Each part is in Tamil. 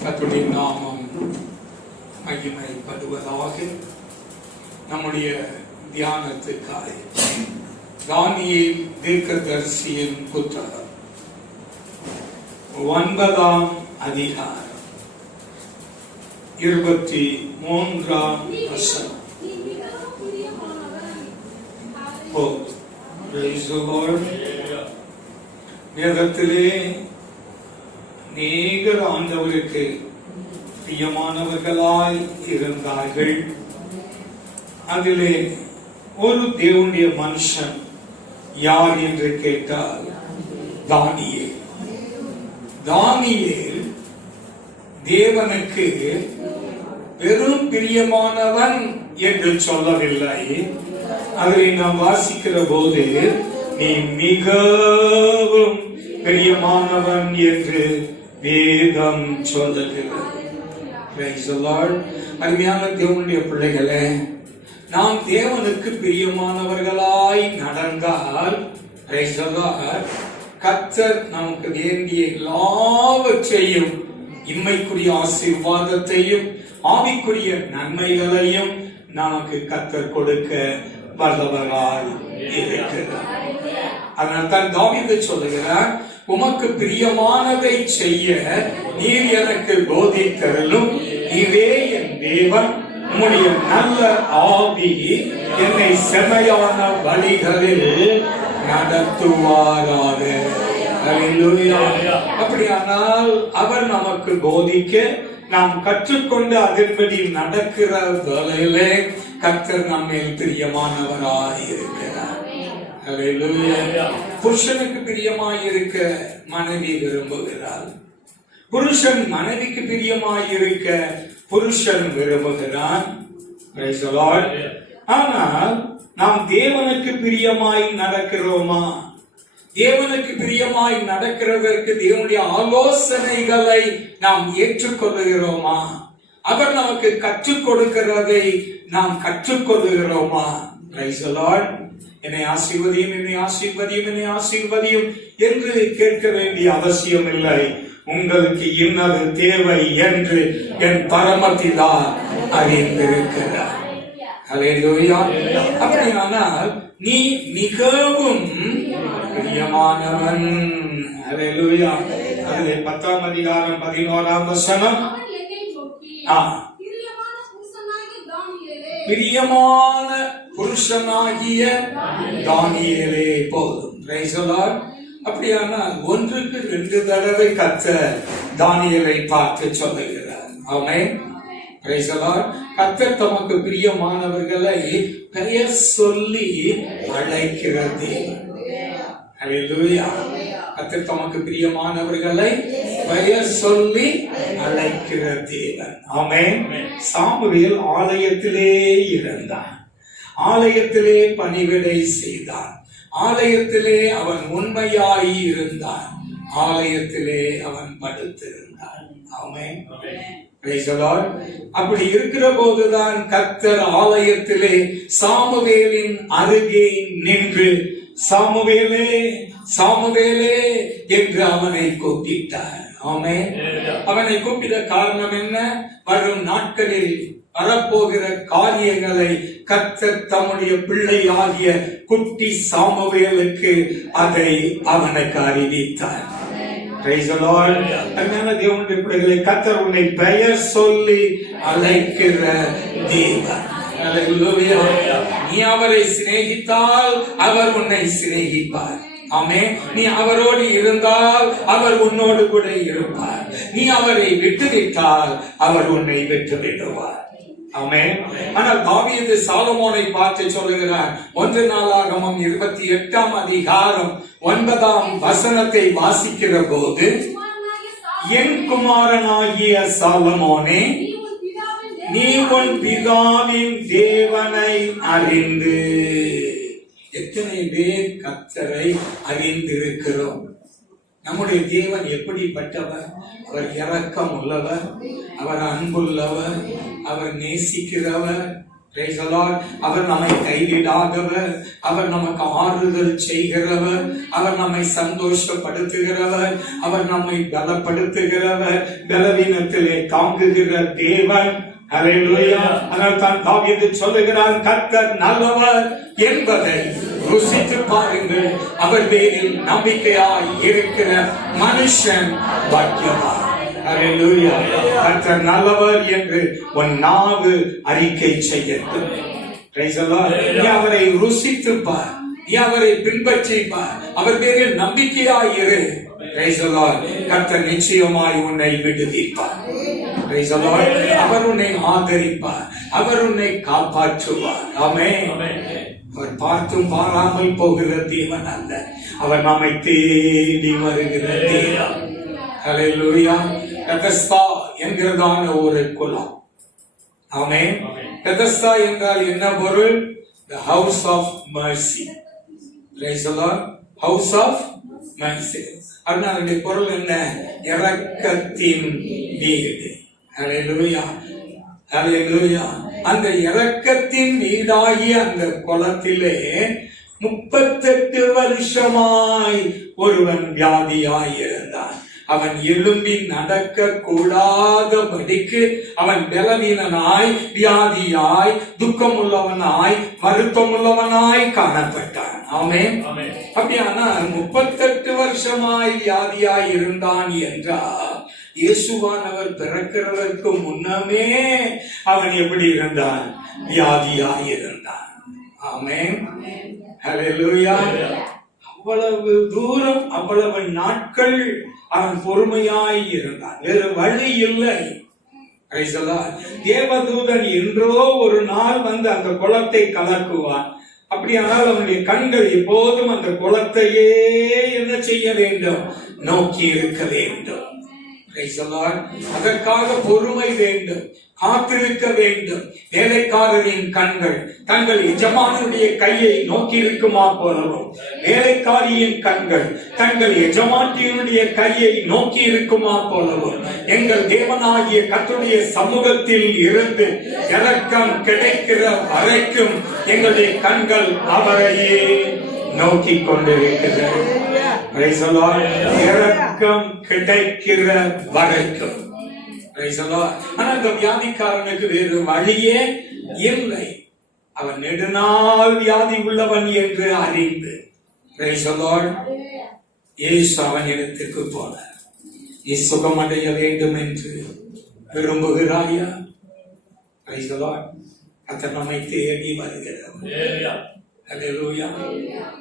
கர்த்தருடைய நாமம் மகிமைப்படுவதாக. நம்முடைய தியானத்துக்காக தானியேல் தீர்க்கதரிசியின் புத்தகம் 9ஆம் அதிகாரம் 23ஆம் வசனம். வேதத்திலே அநேகர் ஆண்டவருக்கு பிரியமானவர்களாய் இருந்தார்கள். அதிலே ஒரு தேவனுடைய மனுஷன் யார் என்று கேட்டால் தானியேல். தானியேல் தேவனுக்கு வெறும் பிரியமானவன் என்று சொல்லவில்லை. அதை நாம் வாசிக்கிற போது நீ மிகவும் பிரியமானவன் என்று வேதம் சொல்லுகிறது. அருமையான தேவனுடைய பிள்ளைகளே, நாம் தேவனுக்கு பிரியமானவர்களாய் நடந்தால் கர்த்தர் நமக்கு வேண்டிய எல்லாவற்றையும், இம்மைக்குரிய ஆசீர்வாதத்தையும் ஆவிக்குரிய நன்மைகளையும் நமக்கு கர்த்தர் கொடுக்க வல்லவராய் இருக்கிறார். அதனால் தான் தாவீது சொல்லுகிறார், உமக்கு பிரியமானதை செய்ய நீர் எனக்கு போதித்தருளும். நீரே என் தேவன், உம்முடைய நல்ல ஆவி என்னை செமையான வழிகளில் நடத்துவாராக. அப்படியானால் அவர் நமக்கு போதிக்க நாம் கற்றுக்கொண்டு அதன்படி நடக்கிற வேளையிலே கர்த்தர் நம்மேல் பிரியமானவராய் இருக்கிறார். புருஷனுக்கு பிரியமாயிருக்க மனைவி விரும்புகிறாள். புருஷன் மனைவிக்கு பிரியமாயிருக்க புருஷன் விரும்புகிறான். ஆனால் நாம் தேவனுக்கு பிரியமாய் நடக்கிறோமா? தேவனுக்கு பிரியமாய் நடக்கிறதற்கு தேவனுடைய ஆலோசனைகளை நாம் ஏற்றுக்கொள்ளுகிறோமா? அவர் நமக்கு கற்றுக் கொடுக்கிறதை நாம் கற்றுக்கொள்ளுகிறோமா? என்னை ஆசீர்வதியும், என்னை ஆசீர்வதியும், என்னை ஆசீர்வதியும் என்று கேட்க வேண்டிய அவசியம் இல்லை. உங்களுக்கு இன்னது தேவை என்று என் பரமபிதா அறிந்திருக்கிறார். அப்படியானால் நீ மிகவும் பிரியமானவன். அல்லேலூயா. அதிலே 10ஆம் அதிகாரம் 11ஆம் வசனம். பிரியமான புருஷனாகிய தானியேலே போதும். அப்படியானால் 1க்கு 2 தடவை கர்த்தர் தானியேலை பார்த்து சொல்லுகிறார். ஆமென். கர்த்தர் தமக்கு பிரியமானவர்களை பெயர் சொல்லி அழைக்கிறது. கர்த்தர் தமக்கு பிரியமானவர்களை பெயர் சொல்லி அழைக்கிற தேவன். ஆமென். சாமுவேல் ஆலயத்திலே இருந்தான். ஆலயத்திலே பணிவிடை செய்தான். ஆலயத்திலே அவன் உண்மையாய் இருந்தான். ஆலயத்திலே அவன் படுத்திருந்தான். ஆமென். அப்படி இருக்கிற போதுதான் கர்த்தர் ஆலயத்திலே சாமுவேலின் அருகே நின்று சாமுவேலே, சாமுவேலே என்று அவனை கூப்பிட்டார். ஆமென். அவனை கூப்பிட காரணம் என்ன? வரும் நாட்களில் வரப்போகிற காரியங்களை கர்த்தர் தம்முடைய பிள்ளை ஆகிய குட்டி சாமுவேலுக்கு அதை அவனுக்கு அறிவித்தார். தேவனுடைய பிள்ளைகளை கர்த்தர் உன்னை பெயர் சொல்லி அழைக்கிற தேவன். நீ அவரை சிநேகித்தால் அவர் உன்னை சிநேகிப்பார். ஆமென். நீ அவரோடு இருந்தால் அவர் உன்னோடு கூட இருப்பார். நீ அவரை விட்டுவிட்டால் அவர் உன்னை விட்டு விடுவார். ஆமென். ஆனால் தாவீது சாலமோனை பார்த்து சொல்லுகிறார். 1 நாளாகமம் 28ஆம் அதிகாரம் 9ஆம் வசனத்தை வாசிக்கிற போது, என் குமாரனாகிய சாலமோனே, நீ உன் பிதாவின் தேவனை அறிந்து. எத்தனை பேர் கர்த்தரை அறிந்திருக்கிறோம்? நம்முடைய தேவன் எப்படிப்பட்டவர்? அவர் இரக்கம் உள்ளவர், அவர் அன்புள்ளவர், அவர் நேசிக்கிறவர். Praise the Lord. அவர் நம்மை கைவிடாதவர், அவர் நமக்கு ஆறுதல் செய்கிறவர், அவர் நம்மை சந்தோஷப்படுத்துகிறவர், அவர் நம்மை பலப்படுத்துகிறவர், பலவீனத்திலே தாங்குகிற தேவன். ஹல்லேலூயா. அதனால் தான் தாவீது சொல்லுகிறார், கர்த்தர் நல்லவர் என்பதை ருசித்து பாருங்கள், அவர் பேரில் நம்பிக்கையாய் இருக்கிற மனுஷன் பாக்கியவான். ஹல்லேலூயா. கர்த்தர் நல்லவர் என்று உன் நாவு அறிக்கை செய்யட்டும். Price the Lord. நீ அவரை ருசித்து பார், நீ அவரை பின்பற்றி பார், அவர் பேரில் நம்பிக்கையாய் இரு. Price the Lord. கர்த்தர் நிச்சயமாய் உன்னை விடுவிப்பார். Price the Lord. அவர் உன்னை ஆதரிப்பார், அவர் உன்னை காப்பாற்றுவார். ஆமென். அவர் பார்த்தும் பாராமல் போகிற தேவன் அல்ல, அவர் நம்மை தேடி வருகிற தேவன். ஹல்லேலூயா. பெதஸ்தா என்கிறதான ஒரு குலம். ஆமென். பெதஸ்தா என்றால் என்ன பொருள்? The house of mercy. Praise the Lord. House of mercy. அதனுடைய பொருள் என்ன? இரக்கத்தின் வீடு. ஹல்லேலூயா. ஹல்லேலூயா. அந்த இரக்கத்தின் வீடாகிய அந்த குலத்திலே 38 வருஷமாய் ஒருவன் வியாதியாய் இருந்தான். அவன் எழும்பி நடக்க கூடாதபடிக்கு அவன் பலவீனனாய், வியாதியாய், துக்கம் உள்ளவனாய், வருத்தம் உள்ளவனாய் காணப்பட்டான். ஆமென். அப்படியானால் 38 வருஷமாய் வியாதியாய் இருந்தான் என்றால், இயேசுவானவர் பிறக்கிறதற்கு முன்னமே அவன் எப்படி இருந்தான்? வியாதியாய் இருந்தான். ஆமென். ஹல்லேலூயா. அவ்வளவு தூரம், அவ்வளவு நாட்கள் அவன் பொறுமையாய் இருந்தான். வேறு வழி இல்லை. தேவதூதன் என்றோ ஒரு நாள் வந்து அந்த குளத்தை கலக்குவான். அப்படியானால் அவனுடைய கண்கள் எப்போதும் அந்த குளத்தையே என்ன செய்ய வேண்டும்? நோக்கி இருக்க வேண்டும். அதற்காக பொறுமை வேண்டும், காத்திருக்க வேண்டும். வேலைக்காரரின் கண்கள் தங்கள் எஜமானுடைய கையை நோக்கி இருக்குமா போலவும், வேலைக்காரியின் கண்கள் தங்கள் எஜமாட்டியினுடைய கையை நோக்கி இருக்குமா போலவும், எங்கள் தேவனாகிய கர்த்தருடைய சமூகத்தில் இருந்து இரக்கம் கிடைக்கிற வரைக்கும் எங்களுடைய கண்கள் அவரையே நோக்கி கொண்டிருக்கிறது. இரக்கம் கிடைக்கிற வரைக்கும். ஆனா இந்த வியாதிக்காரனுக்கு வேறு வழியே இல்லை. அவன் நெடுநாள் வியாதி உள்ளவன் என்று அறிந்து இயேசு அவன் இடத்துக்கு போனார். நீ சுகமடைய வேண்டும் என்று விரும்புகிறாயா? கர்த்தர் நம்மை தேடி வருகிறார். ஹல்லேலூயா.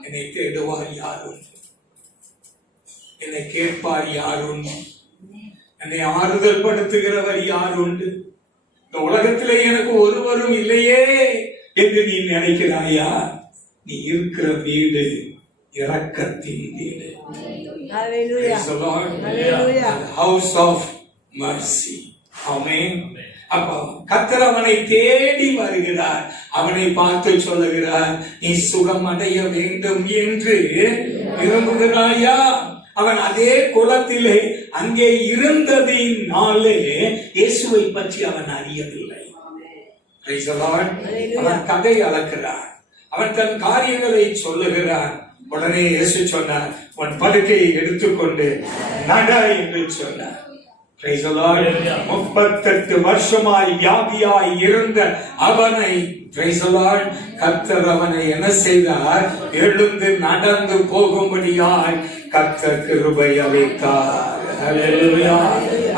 என்னை தேடுவார் யாரும், என்னை கேட்பார் யாரும், என்னை ஆறுதல் படுத்துகிறவர் யார் உண்டு? இந்த உலகத்திலே எனக்கு ஒருவரும் இல்லையே என்று நீ நினைக்கிறாயா? நீ இருக்கிற வீடு இரக்கத்தின் வீடு. House of mercy. ஆமென். அப்போ கர்த்தர் அவனை தேடி வருகிறார். அவனை பார்த்து சொல்லுகிறார், நீ சுகம் அடைய வேண்டும் என்று விரும்புகிறாயா? அவன் அதே குலத்திலே அங்கே இருந்ததினாலே இயேசுவை பற்றி அவன் அறியவில்லை. அவன் கதை அளக்கிறான், அவன் தன் காரியங்களை சொல்லுகிறான். உடனே இயேசு சொன்னார், உன் படுக்கையை எடுத்துக்கொண்டு நட என்று சொன்னார். 38 வருஷமாய் வியாதியாய் இருந்த அவனை கர்த்தர் அவனை என்ன செய்தார்? எழுந்து நடந்து போகும்படியாய் கர்த்தர் கிருபை அளித்தார். ஹல்லேலூயா.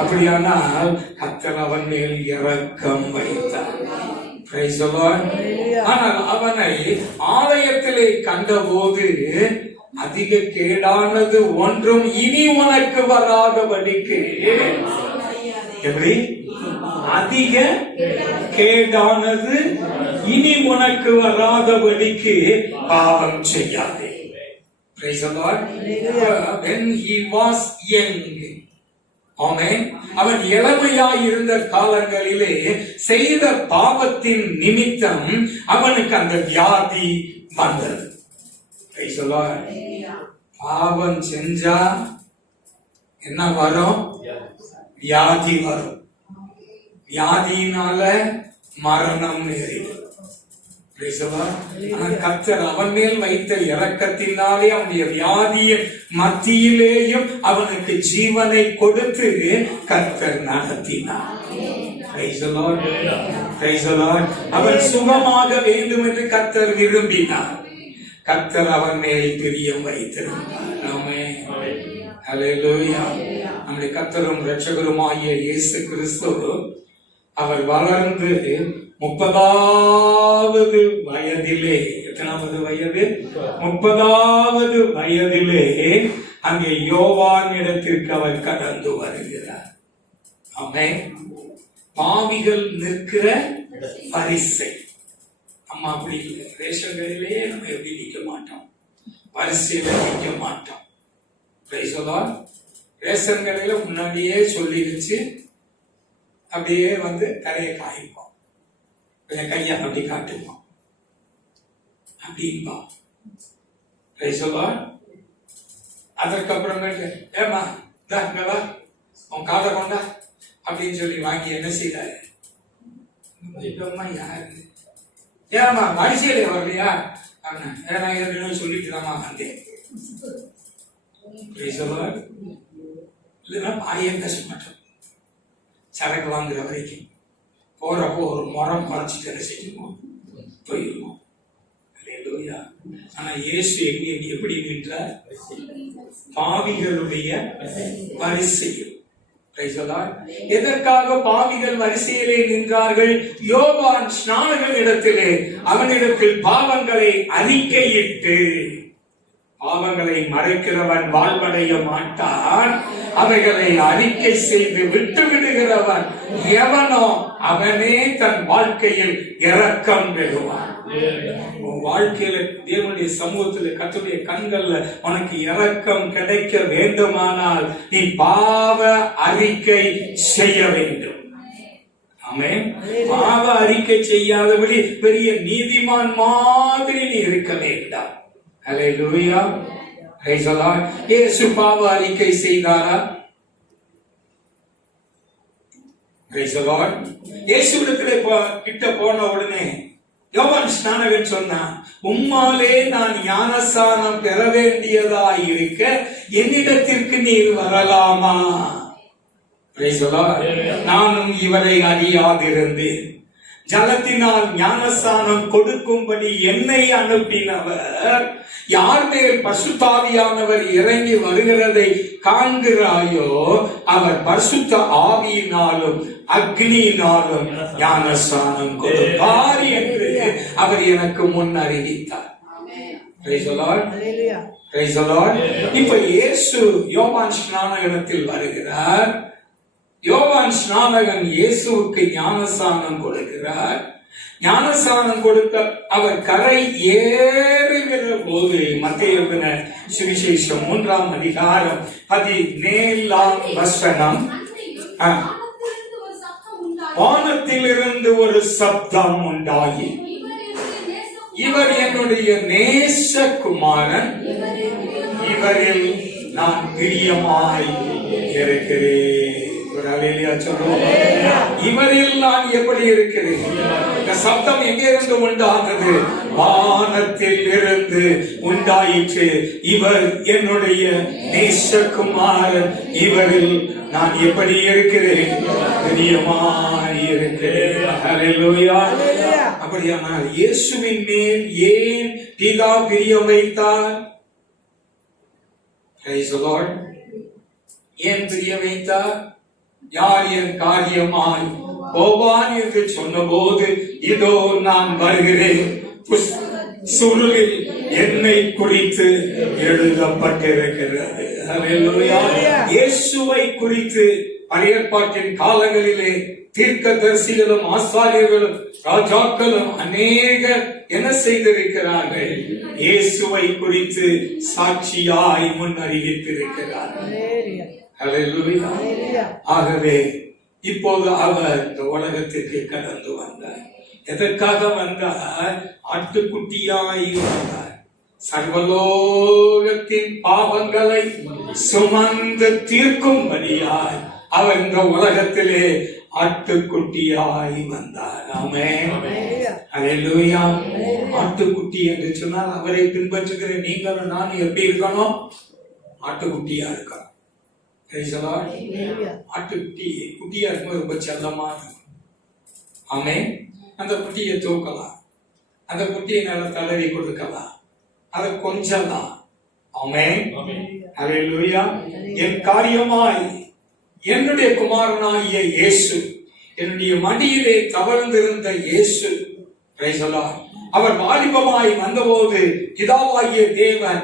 அப்படியானால் கர்த்தர் அவன் மேல் இரக்கம் வைத்தார். ஆனால் அவனை ஆலயத்திலே கண்டபோது அதிக கேடானது ஒன்றும் இனி உனக்கு வராதபடிக்கு, எப்படி அதிக கேடானது இனி உனக்கு வராதபடிக்கு பாவம் செய்யாதே. Praise the Lord. When he was young, ஆமென், அவன் இளமையாய் இருந்த காலங்களிலே செய்த பாவத்தின் நிமித்தம் அவனுக்கு அந்த வியாதி வந்தது. Praise the Lord. பாவம் செஞ்சா என்ன வரும்? வியாதி வரும். வியாதியினால மரணம் நேரிடும். கர்த்தர் அவன் மேல் வைத்த இரக்கத்தினாலே அவனுடைய வியாதியின் மத்தியிலேயும் அவனுக்கு ஜீவனை கொடுத்து கர்த்தர் நடத்தினார். அவன் சுகமாக வேண்டும் என்று கர்த்தர் விரும்பினார். கர்த்தர் அவன் மேல் பிரியம் வைத்திருந்தார். நம்முடைய கர்த்தரும் இரட்சகருமாகிய இயேசு கிறிஸ்து அவர் வளர்ந்து 30வது வயதிலே, எத்தனாவது வயது? 30வது வயதிலே அங்கே யோவான் இடத்திற்கு அவர் கடந்து வருகிறார். ஆமென். பாவிகள் நிற்கிற பரிசை. அம்மா அப்படி இல்லை. ரேஷன் கடையிலேயே நம்ம எப்படி நிற்க மாட்டோம், பரிசையில நிற்க மாட்டோம். ரேஷன் கடையில முன்னாடியே சொல்லிடுச்சு, அப்படியே வந்து கரையை காய்ப்போம், கையா அப்படி காட்டுவோம் அப்படின்பா. அதற்கப்புறமேட்டு ஏமா இந்தா உன் காதை கொண்டா அப்படின்னு சொல்லி வாங்கி என்ன செய்தாரு? இப்பமா யாரு ஏமா வரிசையில வரலையா? நான் ஏற்கனவே சொல்லிட்டு தாமா வந்தேன். இல்லைன்னா பாயம் பேச மாட்டோம். சரக்கு வாங்குற வரைக்கும் போறப்போ ஒரு முறம் மறைச்சிட்டு என்ன செய்யுமோ போயிருவோம். ஆனா இயேசு எப்படி நின்றார்? பாவிகளுடைய வரிசையில். எதற்காக பாவிகள் வரிசையிலே நின்றார்கள்? யோவான் ஸ்நானகன் இடத்திலே அவனிடத்தில் பாவங்களை அறிக்கையிட்டு, பாவங்களை மறைக்கிறவன் வாழ்வடைய மாட்டான், அவைகளை அறிக்கை செய்து விட்டு விடுகிறவன் எவனோ அவனே தன் வாழ்க்கையில் இரக்கம் பெறுவான். வாழ்க்கையில தேவனுடைய சமூகத்துல கர்த்தருடைய கண்கள்ல உனக்கு இரக்கம் கிடைக்க வேண்டுமானால் நீ பாவ அறிக்கை செய்ய வேண்டும். ஆமென். பாவ அறிக்கை செய்யாதபடி பெரிய நீதிமான் மாதிரி நீ இருக்க வேண்டாம். ஹல்லேலூயா. Praise the Lord. இயேசு பாவ அறிக்கை செய்தாரா? Price the Lord. இயேசுவிடத்திலே கிட்ட போன உடனே யோவான் ஸ்நானகன் சொன்னான், உம்மாலே நான் ஞானஸ்நானம் பெற வேண்டியதாய் இருக்க என்னிடத்திற்கு நீர் வரலாமா? நானும் இவரை அறியாதிருந்தேன். ஜலத்தினால் ஞானஸ்நானம் கொடுக்கும்படி என்னை அனுப்பினவர் யார் மேல் பரிசுத்தாவியானவர் இறங்கி வருகிறதை காண்கிறாயோ அவர் பரிசுத்த ஆவியினாலும் அக்னியினாலும் ஞானஸ்நானம் கொடுப்பார் என்று அவர் எனக்கு முன் அறிவித்தார். இப்ப இயேசு யோவான் ஸ்நானகத்தில் வருகிறார். யோவான் ஸ்நானகன் இயேசுவுக்கு ஞானஸ்நானம் கொடுக்கிறார். ஞானஸ்நானம் கொடுக்க அவர் கரை ஏறுகிற போது மத்தேயு சுவிசேஷம் 3ஆம் அதிகாரம் 17ஆம் வசனம், வானத்திலிருந்து ஒரு சப்தம் உண்டாகி, இவர் என்னுடைய நேசகுமாரன், இவரில் நான் பிரியமாய் இருக்கிறேன். இவரில் நான் எப்படி இருக்கிறேன்? இந்த சப்தம் எங்கிருந்து உண்டானது? வானத்தில் இருந்து உண்டாயிற்று. இவர் என்னுடைய நேசகுமாரன், இவரில் நான் எப்படி இருக்கிறேன்? பிரியமாய் இருக்கிறேன். ஹல்லேலூயா. அப்படியானால் இயேசுவின் மேல் ஏன் பிதா பிரியம் வைத்தார்? Price the Lord. ஏன் பிரியம் வைத்தார்? யார் என் காரியமாய் போவான் என்று சொன்னபோது, இதோ நான் வருகிறேன், சுருளில் என்னை குறித்து எழுதப்பட்டிருக்கிறது. ஹல்லேலூயா. இயேசுவை குறித்து பழைய ஏற்பாட்டின் காலங்களிலே தீர்க்கதரிசிகளும் ஆசாரியர்களும் ராஜாக்களும் அநேகர் என்ன செய்திருக்கிறார்கள்? இயேசுவை குறித்து சாட்சியாய் முன் அறிவித்திருக்கிறார்கள். ஆகவே இப்போது அவர் இந்த உலகத்திற்கு கடந்து வந்தார். எதற்காக வந்தார்? ஆட்டுக்குட்டியாய் வந்தார். சர்வலோகத்தின் பாவங்களை சுமந்து தீர்க்கும்படியாய் அவர் இந்த உலகத்திலே ஆட்டுக்குட்டியாய் வந்தார். ஆமென். அல்லேலூயா. ஆட்டுக்குட்டி என்று சொன்னால் அவரை பின்பற்றுகிற நீங்களும் நானும் எப்படி இருக்கணும்? ஆட்டுக்குட்டியா இருக்கணும். ஆட்டுக்குட்டி குட்டியா இருக்கும்போது ரொம்ப செல்லமா இருக்கும். ஆமென். அந்த குட்டியை தூக்கலாம், அந்த குட்டியை நல்லா தளரி கொடுக்கலாம், அதை கொஞ்சலாம். ஆமென். அல்லேலூயா. என் காரியமாய் என்னுடைய குமாரனாகிய இயேசு, என்னுடைய மடியிலே தவழ்ந்திருந்த இயேசு, அவர் வாலிபமாய் வந்தபோது பிதாவாகிய தேவன்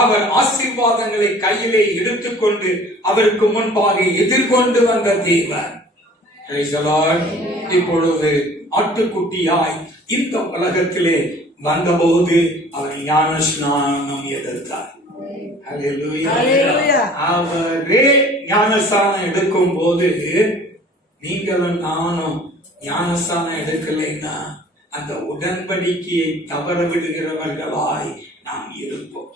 அவர் ஆசீர்வாதங்களை கையிலே எடுத்துக்கொண்டு அவருக்கு முன்பாக எதிர்கொண்டு வந்த தேவன் இப்பொழுது ஆட்டுக்குட்டியாய் இந்த உலகத்திலே வந்தபோது அவர் ஞான ஸ்நானம் எதிர்த்தார். அவரே ஞானஸ்தானம் எடுக்கும் போது நீங்களும் நானும் ஞானஸ்தானம் எடுக்கலைன்னா அந்த உடன்படிக்கையை தவற விடுகிறவர்களாய் நாம் இருப்போம்.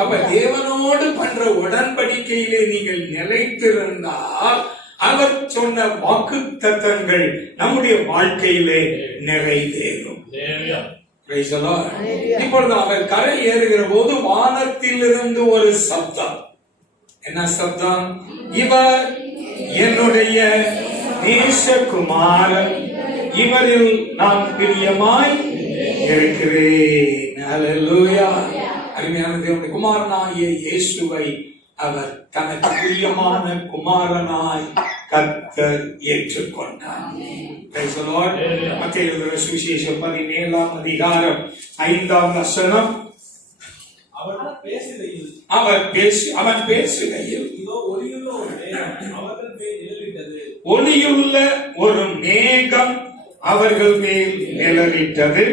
அப்ப தேவனோடு பண்ற உடன்படிக்கையிலே நீங்கள் நிலைத்திருந்தால் அவர் சொன்ன வாக்குத்தத்தங்கள் நம்முடைய வாழ்க்கையிலே நிறைவேறும். இப்பொழுது அவர் கரை ஏறுகிற போது வானத்திலிருந்து ஒரு சப்தம். என்ன சப்தம்? இவர் என்னுடைய நேசகுமாரன், இவரில் நான் பிரியமாய் இருக்கிறேன். அல்லேலூயா. அருமையான தேவனுடைய குமாரனாகிய இயேசுவை அவர் தனக்கு பிரியமான குமாரனாய் கர்த்தர் ஏற்றுக்கொண்டார். மத்தேயு எழுதின சுவிசேஷம் 17ஆம் அதிகாரம் 5ஆம் வசனம். அவன் பேசுகையில் ஒளியுள்ள ஒரு மேகம் அவர்கள் மேல் நிழலிட்டது.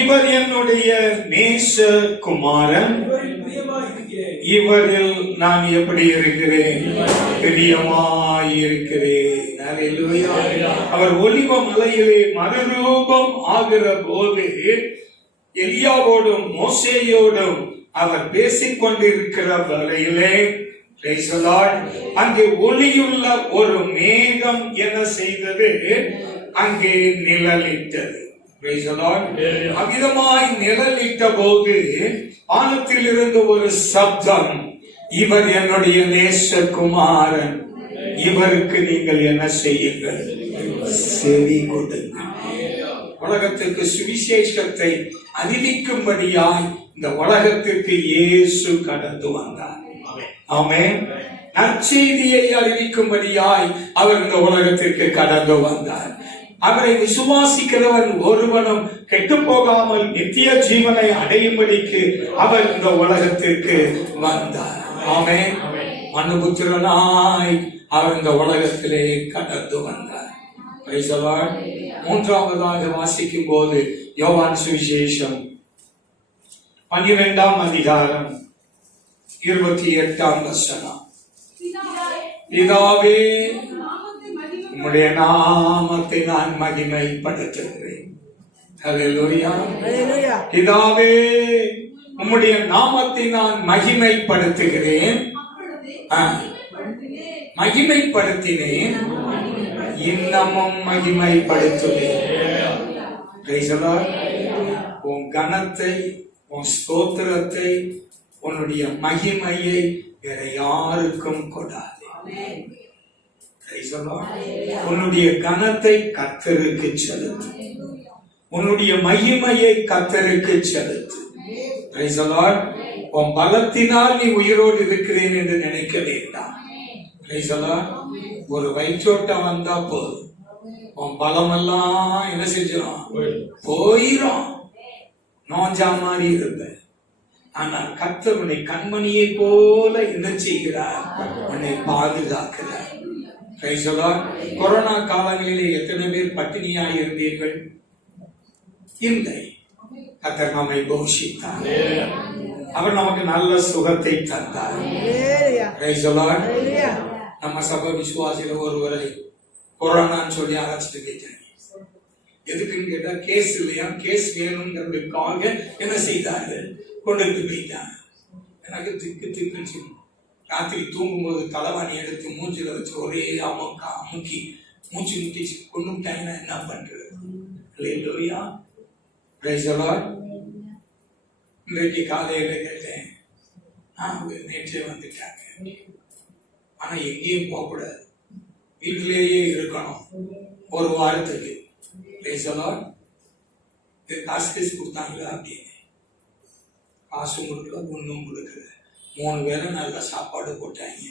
இவர் என்னுடைய நேசகுமாரன், இவரில் நான் எப்படி இருக்கிறேன்? பிரியமாய் இருக்கிறேன். அவர் ஒலிவ மலையிலே மறுரூபம் ஆகிற போது எலியாவோடும் மோசேயோடும் அவர் பேசிக் கொண்டிருக்கிற வேளையிலே அங்கே ஒளியுள்ள ஒரு மேகம் என்ன செய்தது? அங்கே நிழலிட்டது. அவ்விதமாய் நிழலிட்ட போது வானத்தில் இருந்து ஒரு சப்தம், இவர் என்னுடைய நேசகுமாரன், இவருக்கு நீங்கள் என்ன செய்யுங்கள்? செவி கொடுங்கள். உலகத்திற்கு சுவிசேஷத்தை அறிவிக்கும்படியாய் இந்த உலகத்திற்கு இயேசு கடந்து வந்தார். ஆமென். நற்செய்தியை அறிவிக்கும்படியாய் அவர் இந்த உலகத்திற்கு கடந்து வந்தார். அவரை விசுவாசிக்கிறவன் ஒருவனும் கெட்டு போகாமல் நித்திய ஜீவனை அடையும்படிக்கு அவர் இந்த உலகத்திற்கு வந்தார். ஆமென். மனுபுத்திரனாய் அவர் இந்த உலகத்திலே கடந்து வந்தார். மூன்றாவதாக வாசிக்கும் போது யோவான் சுவிசேஷம் 12ஆம் அதிகாரம் 28ஆம் வசனம். பிதாவே, உம்முடைய நாமத்தை நான் மகிமைப்படுத்துகிறேன். அல்லேலூயா. பிதாவே, உம்முடைய நாமத்தை நான் மகிமைப்படுத்துகிறேன், மகிமைப்படுத்தினேன், இன்னமும் மகிமைப்படுத்துவேன். உன் கனத்தை, உன் ஸ்தோத்திரத்தை, உன்னுடைய மகிமையை வேற யாருக்கும் கொடாதே. உன்னுடைய கனத்தை கர்த்தருக்கு செலுத்து, உன்னுடைய மகிமையை கர்த்தருக்கு செலுத்து. உன் பலத்தினால் நீ உயிரோடு இருக்கிறேன் என்று நினைக்க வேண்டாம். ஒரு வயிற்றோட்டம் வந்தா போதும், உன் பலம் எல்லாம் என்ன செஞ்சிடும்? போயிரும். நோஞ்சா மாதிரி இருப்ப. ஆனால் கர்த்தர் உன்னை கண்மணியை போல என்ன செய்கிறார்? உன்னை பாதுகாக்கிறார். கொரோனா காலங்களிலே எத்தனை பேர் பட்டினியாய் இருந்தீர்கள்? இல்லை. கர்த்தர் நம்மை போஷித்தார். அவர் நமக்கு நல்ல சுகத்தை தந்தார். நம்ம சபை விசுவாசிகள் ஒருவரை கொரோனான்னு சொல்லி அழைச்சிட்டு கேட்டாங்க. எதுக்குன்னு கேட்டா கேஸ் இல்லையா, கேஸ் வேணுங்கிறதுக்காக என்ன செய்தார்கள், கொண்டு போயிட்டாங்க. எனக்கு திக்கு திக்குன்னு ராத்திரி தூங்கும்போது தலைவாணி எடுத்து மூஞ்சில வச்சு ஒரே அமுக்கி மூச்சு முட்டிச்சு கொண்டுட்டாங்கன்னா என்ன பண்றது? இல்லையா? இன்றைக்கு காலையில கேட்டேன், நேற்றே வந்துட்டாங்க, ஆனா எங்கேயும் போகக்கூடாது, வீட்டிலேயே இருக்கணும் ஒரு வாரத்துக்கு. காசு கொடுத்தாங்களா அப்படின்னு, காசும் கொடுக்கல ஒன்றும் கொடுக்கல. 3 பேரும் நல்ல சாப்பாடு போட்டாங்க,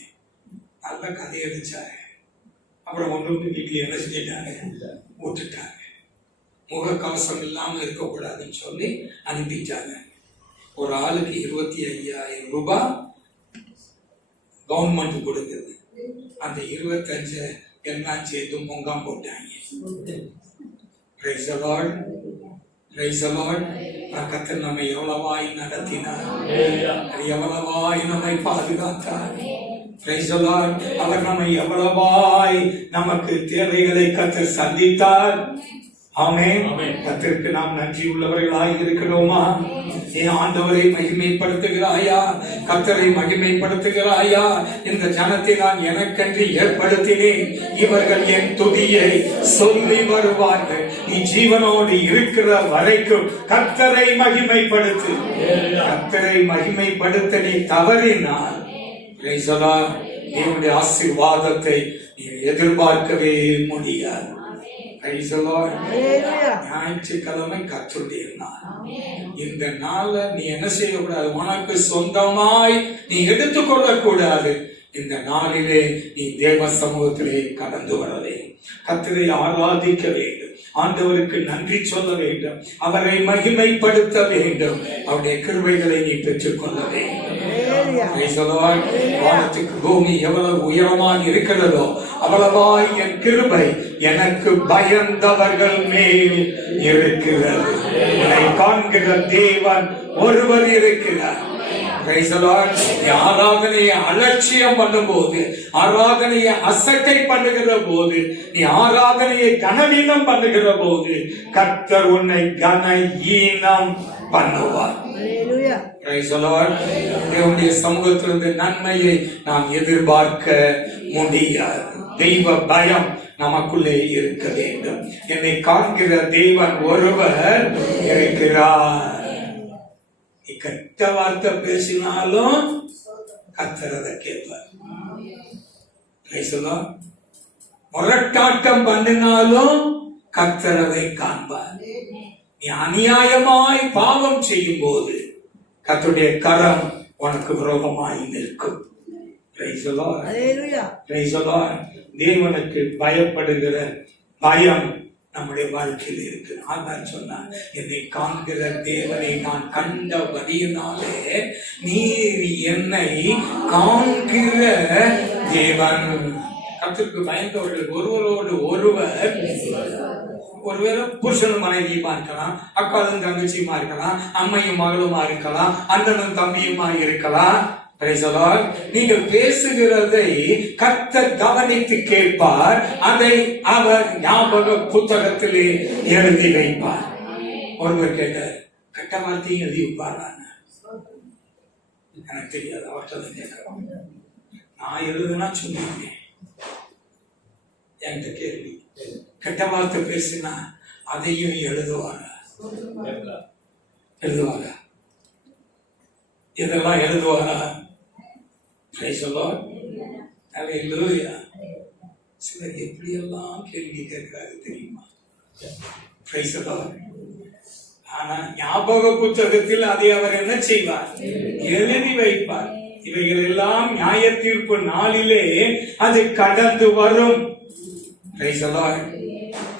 நல்ல கதை அடிச்சாங்க. அப்புறம் ஒன்று வீட்டில் என்ன செஞ்சிட்டாங்க, விட்டுட்டாங்க. முகக்கவசம் இல்லாம இருக்கக்கூடாதுன்னு சொல்லி அனுப்பிட்டாங்க. ஒரு ஆளுக்கு 25,000 ரூபாய் கவர்மெண்ட் கொடுக்குது. அந்த 25 எல்லாம் சேர்த்து பொங்காம் போட்டாங்க. கர்த்தர் நம்மை எவ்வளவாய் நடத்தினார், எவ்வளவாய் நம்மை பாதுகாத்தார். அவர் நம்மை எவ்வளவாய் நமக்கு தேவைகளை கர்த்தர் சந்தித்தார். ஆமென். கர்த்தருக்கு நாம் நன்றி உள்ளவர்களாய் இருக்கிறோமா? நீ ஆண்டவரை மகிமைப்படுத்துகிறாயா? கர்த்தரை மகிமைப்படுத்துகிறாயா? இந்த ஜனத்தை நான் எனக்கென்று ஏற்படுத்தினேன், இவர்கள் என் துதியை சொல்லி வருவார்கள். நீ ஜீவனோடு இருக்கிற வரைக்கும் கர்த்தரை மகிமைப்படுத்து. கர்த்தரை மகிமைப்படுத்த நீ தவறினால் தேவனுடைய ஆசீர்வாதத்தை நீ எதிர்பார்க்கவே முடியாது. ஞாயிற்றுக்கிழமை கர்த்தருடைய நாள். இந்த நாள்ல நீ என்ன செய்யக்கூடாது, உனக்கு சொந்தமாய் நீ எடுத்துக்கொள்ள கூடாது. இந்த நாளிலே நீ தேவ சமூகத்திலே கடந்து வர வேண்டும், கர்த்தரை ஆராதிக்க வேண்டும், ஆண்டவருக்கு நன்றி சொல்ல வேண்டும், அவரை மகிமைப்படுத்த வேண்டும், அவருடைய கிருபைகளை நீ பெற்றுக் கொள்ள வேண்டும். வானத்துக்கு பூமி எவ்வளவு உயரமாக இருக்கிறதோ அவ்வளவாய் என் கிருபை எனக்கு பயந்தவர்கள் மேல் இருக்கிறது. என்னை காண்கிற தேவன் ஒருவர் இருக்கிறார். ஆராதனையை அலட்சியம் பண்ணும் போது, ஆராதனையை அசட்டை பண்ணுகிற போது, நீ ஆராதனையை கனவீனம் பண்ணுகிற போது கர்த்தர் உன்னை கனஈனம் பண்ணுவார். தேவனுடைய சமூகத்திலிருந்து நன்மையை நாம் எதிர்பார்க்க முடியாது. தெய்வ பயம் நமக்குள்ளே இருக்க வேண்டும். என்னை காண்கிற தேவன் ஒருவர் இருக்கிறார். கெட்ட வார்த்தை பேசினாலும் கர்த்தர் அதை கேட்பார். முரட்டாட்டம் பண்ணினாலும் கர்த்தர் அதை காண்பார். நீ அநியாயமாய் பாவம் செய்யும் போது கர்த்தருடைய கரம் உனக்கு விரோதமாய் நிற்கும். தேவனுக்கு பயப்படுகிற பயம் நம்முடைய வாழ்க்கையில் இருக்கு. ஆதான் சொன்னார், என்னை காண்கிற தேவனை நான் கண்டபடியினாலே நீர் என்னை காண்கிற தேவன். கர்த்தருக்கு பயந்தவர்கள் ஒருவரோடு ஒருவர், ஒருவேளை புருஷனும் மனைவியுமா இருக்கலாம், அக்காலும் தங்கச்சியுமா இருக்கலாம், அம்மையும் மகளுமா இருக்கலாம், அண்ணனும் தம்பியுமா இருக்கலாம். நீங்கள் பேசுகிறதை கர்த்தர் கவனித்து கேட்பார், அதை அவர் ஞாபக புத்தகத்திலே எழுதி வைப்பார். ஒருவர் கேட்டார், கட்ட வார்த்தையும் எழுதி வைப்பாரா? எனக்கு தெரியாது, அவர்கிட்ட கேட்கிறோம். நான் எழுதுனா சொல்லியிருக்கேன். என்கிட்ட கேள்வி, கெட்ட வார்த்தை பேசினா அதையும் எழுதுவாரா? இதெல்லாம் எழுதுவாரா? சிலர் எப்படி எல்லாம் கேள்வி கேட்கிறாரு தெரியுமா? ஆனா ஞாபக புத்தகத்தில் அதை அவர் என்ன செய்வார்? எழுதி வைப்பார். இவைகள் எல்லாம் நியாய தீர்ப்பு நாளிலே அது கடந்து வரும்.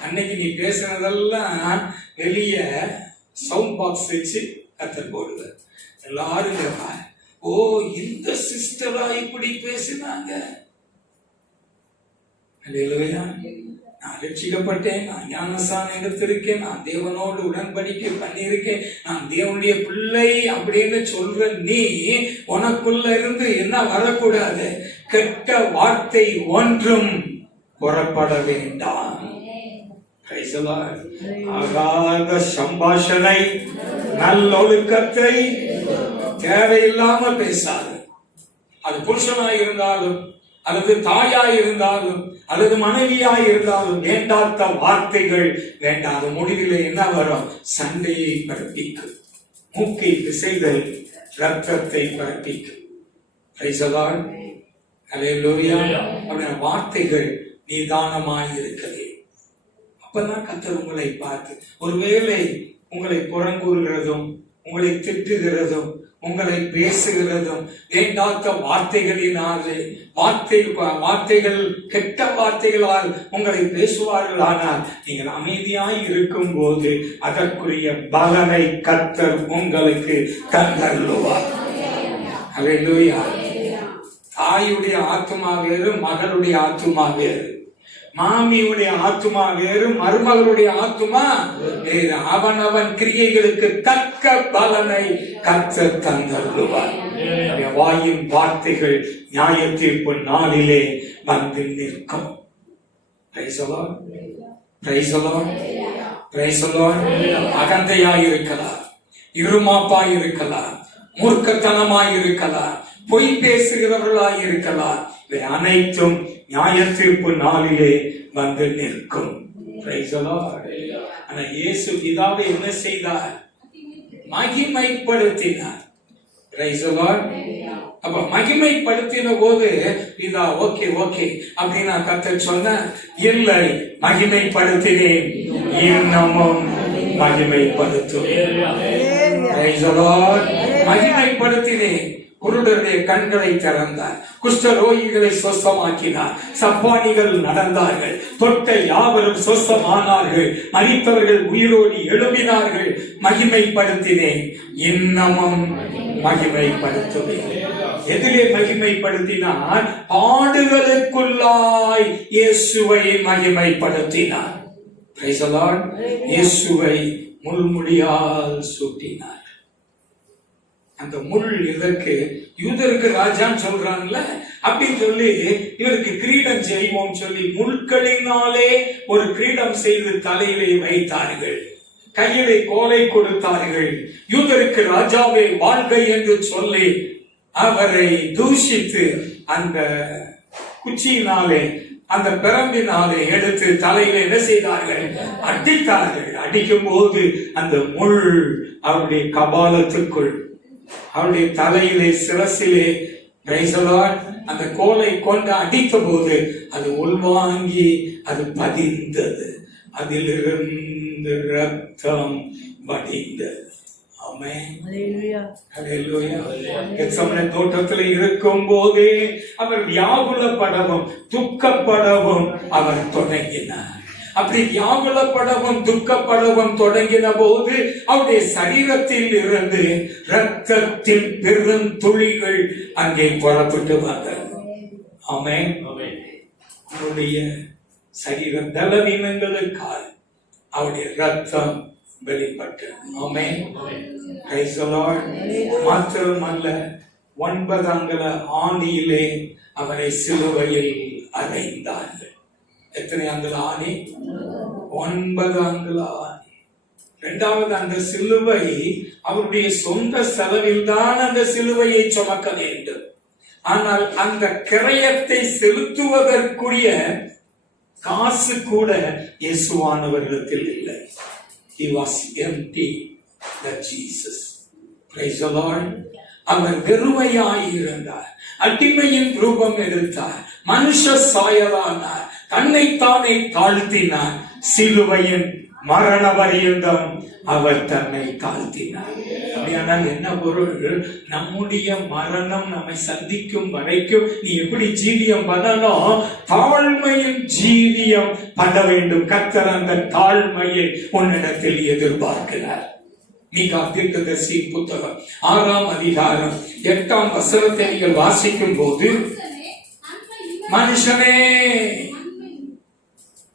அன்னைக்கு நீ பேசுனதெல்லாம் வெளிய சவுண்ட் பாக்ஸ் வச்சு கத்தல் போடுவார். எல்லாரும் கேட்பார், ஓ இந்த சிஸ்டரா இப்படி பேசினாங்க. நான் ரட்சிக்கப்பட்டேன், நான் ஞானஸ்நானம் எடுத்திருக்கேன், நான் தேவனோடு உடன்படிக்கை பண்ணியிருக்கேன், நான் தேவனுடைய பிள்ளை அப்படின்னு சொல்ற நீ உனக்குள்ள இருந்து என்ன வரக்கூடாது? கெட்ட வார்த்தை ஒன்றும் புறப்பட வேண்டாம். ஆகாத சம்பாஷணை, நல்லொழுக்கத்தை தேவையில்லாம பேசாது. அது புருஷனாய் இருந்தாலும், அல்லது தாயாய் இருந்தாலும், அல்லது மனைவியாய் இருந்தாலும், வேண்டாத வார்த்தைகள் வேண்டாத. முடிவிலே என்ன வரும்? சண்டையை பிறப்பிக்கும். மூக்கை பிசைதல் ரத்தத்தை பிறப்பிக்கும். அப்படின்னா வார்த்தைகள் நிதானமாய் இருக்கிறது. அப்பதான் கர்த்தர் உங்களை பார்த்து, ஒருவேளை உங்களை புறங்கூறுகிறதும், உங்களை திட்டுகிறதும், உங்களை பேசுகிறதும் வேண்டாத வார்த்தைகளினாலே, வார்த்தைகள் கெட்ட வார்த்தைகளால் உங்களை பேசுவார்கள். ஆனால் நீங்கள் அமைதியாய் இருக்கும் போது அதற்குரிய பலனை கர்த்தர் உங்களுக்கு தந்தருளுவார். அல்லேலூயா. தாயுடைய ஆத்துமா வேறு, மகளுடைய ஆத்துமா வேறு. மாமியுடைய ஆத்துமா வேறு, மருமகளுடைய ஆத்துமா வேறு. அவனவன் கிரியைகளுக்கு தக்க பலனை கர்த்தர் தந்தருளுவார். வாயின் வார்த்தைகள் நியாய தீர்ப்பு நாளிலே வந்து நிற்கும். அகந்தையாய் இருக்கலாம், இருமாப்பாய் இருக்கலாம், மூர்க்கத்தனமாய் இருக்கலாம், பொய் பேசுகிறவர்களாய் இருக்கலாம். இவை அனைத்தும் நியாய தீர்ப்பு நாளிலே வந்து நிற்கும். ஆனா இயேசு பிதாவை என்ன செய்தார்? மகிமைப்படுத்தினார். அப்ப மகிமைப்படுத்தின போது பிதா ஓகே ஓகே அப்படின்னு கர்த்தர் சொன்ன இல்லை, மகிமைப்படுத்தினேன், இன்னமும் மகிமைப்படுத்துவேன். மகிமைப்படுத்தினேன். குருடருடைய கண்களை திறந்தார், குஷ்டரோகிகளை சொஸ்தமாக்கினார், சப்பானிகள் நடந்தார்கள், தொட்ட யாவரும் சொஸ்தமானார்கள், மரித்தவர்கள் உயிரோடி எழும்பினார்கள். மகிமைப்படுத்தினேன், இன்னமும் மகிமைப்படுத்துவேன். எதிலே மகிமைப்படுத்தினார்? பாடுகளுக்குள்ளாய் இயேசுவை மகிமைப்படுத்தினார். இயேசுவை முள்முடியால் சூட்டினார். அந்த முள் இதற்கு யூதருக்கு ராஜான்னு சொல்றாங்கல்ல, அப்படின்னு சொல்லி இவருக்கு கிரீடம் செய்வோம் சொல்லி முள்களினாலே ஒரு கிரீடம் செய்து தலையிலே வைத்தார்கள், கையிலே கோலை கொடுத்தார்கள். யூதருக்கு ராஜாவே வாழ்க என்று சொல்லி அவரை தூஷித்து அந்த குச்சியினாலே, அந்த பிரம்பினாலே எடுத்து தலையில என்ன செய்தார்கள்? அடித்தார்கள். அடிக்கும் போது அந்த முள் அவருடைய கபாலத்துக்குள், அவருடைய தலையிலே, சிரசிலே அந்த கோலை கொண்டு அடித்த போது அது உள்வாங்கி அது பதிந்தது. அதிலிருந்து ரத்தம் வடிந்தது. தோட்டத்தில் இருக்கும் போதே அவர் வியாகுலப்படவும் துக்கப்படவும் அவர் தொடங்கினார். அப்படி வியாகுலப்படவும் துக்கப்படவும் தொடங்கின போது அவருடைய சரீரத்தில் இருந்து ரத்தத்தின் பெருந்துளிகள் அங்கே புறப்பட்டு வந்தது. ஆமென். அவருடைய சரீர பலவீனங்களுக்காக அவருடைய ரத்தம் வெளிப்பட்டது. ஆமென். மாத்திரமல்ல, 9 அங்குல ஆணியிலே அவரை சிலுவையில் அறைந்தார்கள். எத்தனை அங்குல ஆணி? 9 அங்குல ஆணி. இரண்டாவது, அந்த சிலுவை அவருடைய சொந்த செலவில் தான் அந்த சிலுவையை சுமக்க வேண்டும். ஆனால் அந்த கிரயத்தை செலுத்துவதற்குரிய காசு கூட இயேசுவானவரிடத்தில் இல்லை. He was empty, that Jesus. Praise the Lord. அவர் வெறுமையாய் இருந்தார், அடிமையின் ரூபம் எடுத்தார், மனுஷ சாயலானார், தன்னைத்தானே தாழ்த்தினார், சிலுவையின் மரண பரியந்தம் அவர் தன்னை தாழ்த்தினார். அப்படியானால் என்ன பொருள்? நம்முடைய மரணம் நம்மை சந்திக்கும் வரைக்கும் நீ எப்படி ஜீவியம் பண்ணணும்? தாழ்மையின் ஜீவியம் பண்ண வேண்டும். கர்த்தர் அந்த தாழ்மையை உன்னிடத்தில் எதிர்பார்க்கிறார். மீகா தீர்க்கதரிசி புத்தகம் 6ஆம் அதிகாரம் 8ஆம் வசனத்தை நீங்கள் வாசிக்கும் போது, மனுஷனே,